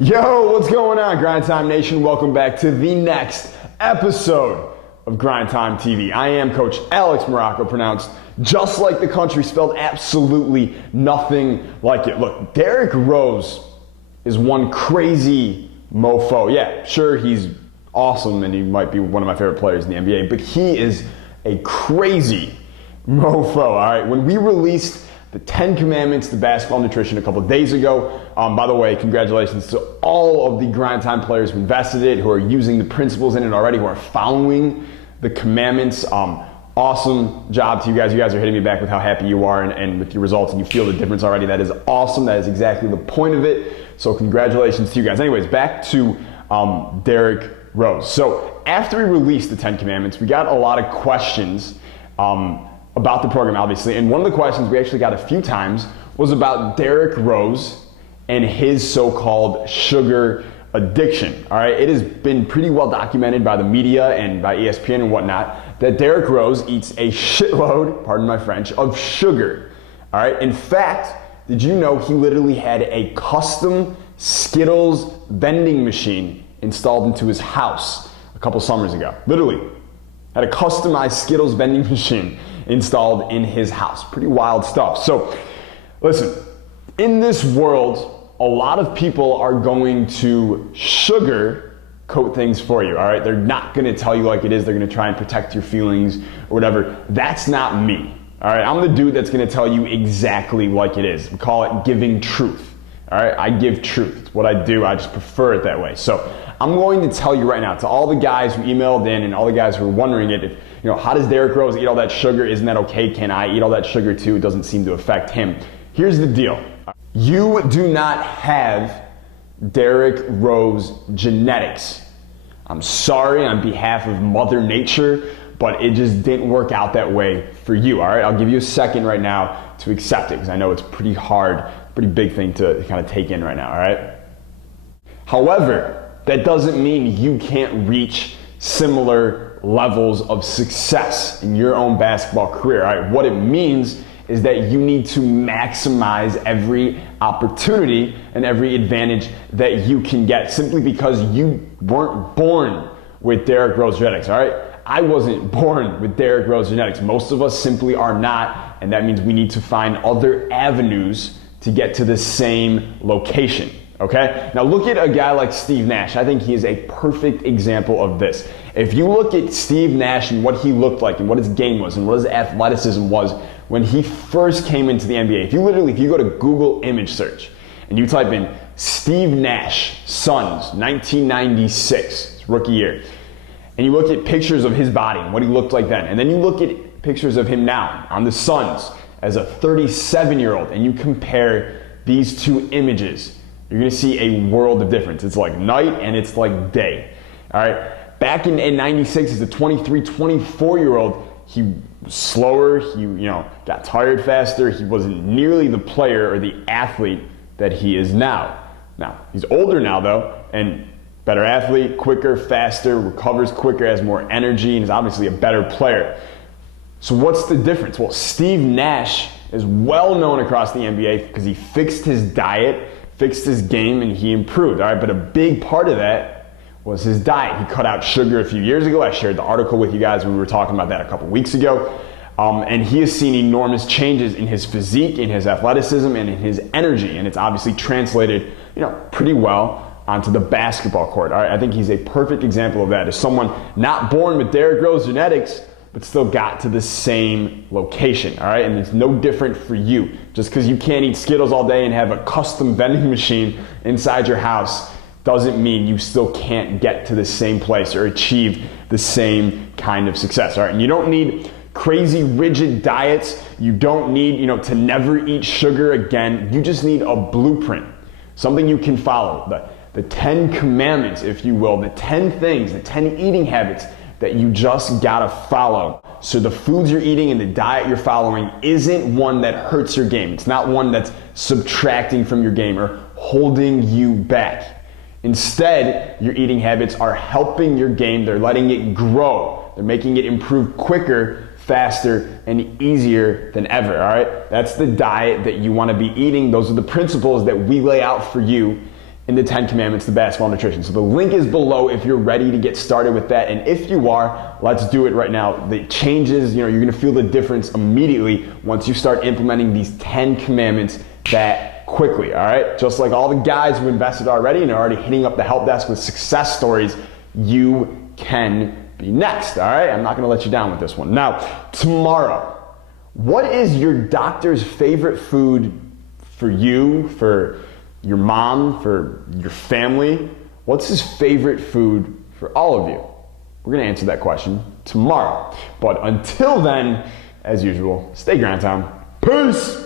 Yo, what's going on, Grind Time Nation? Welcome back to the next episode of Grind Time TV. I am Coach Alex Morocco, pronounced just like the country, spelled absolutely nothing like it. Look, Derrick Rose is one crazy mofo. Yeah, sure, he's awesome and he might be one of my favorite players in the NBA, but he is a crazy mofo, all right? When we released the 10 Commandments to Basketball Nutrition a couple of days ago. By the way, congratulations to all of the Grind Time players who invested it, who are using the principles in it already, who are following the commandments. Awesome job to you guys. You guys are hitting me back with how happy you are and with your results, and you feel the difference already. That is awesome. That is exactly the point of it. So congratulations to you guys. Anyways, back to Derrick Rose. So after we released the 10 Commandments, we got a lot of questions about the program, obviously, and one of the questions we actually got a few times was about Derrick Rose and his so-called sugar addiction. All right, it has been pretty well documented by the media and by ESPN and whatnot that Derrick Rose eats a shitload, pardon my French, of sugar. All right, in fact, did you know he literally had a custom Skittles vending machine installed into his house a couple summers ago? Literally, had a customized Skittles vending machine installed in his house. Pretty wild stuff. So listen, in this world, a lot of people are going to sugar coat things for you, all right? They're not gonna tell you like it is. They're gonna try and protect your feelings or whatever. That's not me, all right? I'm the dude that's gonna tell you exactly like it is. We call it giving truth, all right? I give truth. It's what I do. I just prefer it that way. So I'm going to tell you right now, to all the guys who emailed in and all the guys who are wondering it, if, you know, how does Derrick Rose eat all that sugar? Isn't that okay? Can I eat all that sugar too? It doesn't seem to affect him. Here's the deal. You do not have Derrick Rose genetics. I'm sorry on behalf of Mother Nature, but it just didn't work out that way for you, all right? I'll give you a second right now to accept it because I know it's pretty hard, pretty big thing to kind of take in right now, all right? However, that doesn't mean you can't reach similar levels of success in your own basketball career. All right? What it means is that you need to maximize every opportunity and every advantage that you can get simply because you weren't born with Derrick Rose genetics. All right? I wasn't born with Derrick Rose genetics. Most of us simply are not, and that means we need to find other avenues to get to the same location. Okay? Now look at a guy like Steve Nash. I think he is a perfect example of this. If you look at Steve Nash and what he looked like and what his game was and what his athleticism was when he first came into the NBA, if you go to Google image search and you type in Steve Nash, Suns, 1996, his rookie year, and you look at pictures of his body and what he looked like then, and then you look at pictures of him now on the Suns as a 37-year-old, and you compare these two images, you're gonna see a world of difference. It's like night and it's like day, all right? Back in 96, as a 23, 24-year-old, he was slower, he got tired faster, he wasn't nearly the player or the athlete that he is now. Now, he's older now though, and better athlete, quicker, faster, recovers quicker, has more energy, and is obviously a better player. So what's the difference? Well, Steve Nash is well known across the NBA because he fixed his diet, fixed his game, and he improved, all right? But a big part of that was his diet. He cut out sugar a few years ago. I shared the article with you guys when we were talking about that a couple weeks ago. And he has seen enormous changes in his physique, in his athleticism, and in his energy. And it's obviously translated, pretty well onto the basketball court, all right? I think he's a perfect example of that. As someone not born with Derrick Rose genetics, but still got to the same location, all right? And it's no different for you. Just because you can't eat Skittles all day and have a custom vending machine inside your house doesn't mean you still can't get to the same place or achieve the same kind of success, all right? And you don't need crazy rigid diets. You don't need, to never eat sugar again. You just need a blueprint, something you can follow. The 10 Commandments, if you will, the 10 things, the 10 eating habits that you just gotta follow. So the foods you're eating and the diet you're following isn't one that hurts your game. It's not one that's subtracting from your game or holding you back. Instead, your eating habits are helping your game. They're letting it grow. They're making it improve quicker, faster, and easier than ever, all right? That's the diet that you wanna be eating. Those are the principles that we lay out for you in the 10 Commandments to Basketball Nutrition. So the link is below if you're ready to get started with that. And if you are, let's do it right now. The changes, you're gonna feel the difference immediately once you start implementing these 10 Commandments that quickly, all right? Just like all the guys who invested already and are already hitting up the help desk with success stories, you can be next, all right? I'm not gonna let you down with this one. Now, tomorrow, what is your doctor's favorite food for you, for your mom, for your family? What's his favorite food for all of you? We're gonna answer that question tomorrow. But until then, as usual, stay grind time. Peace!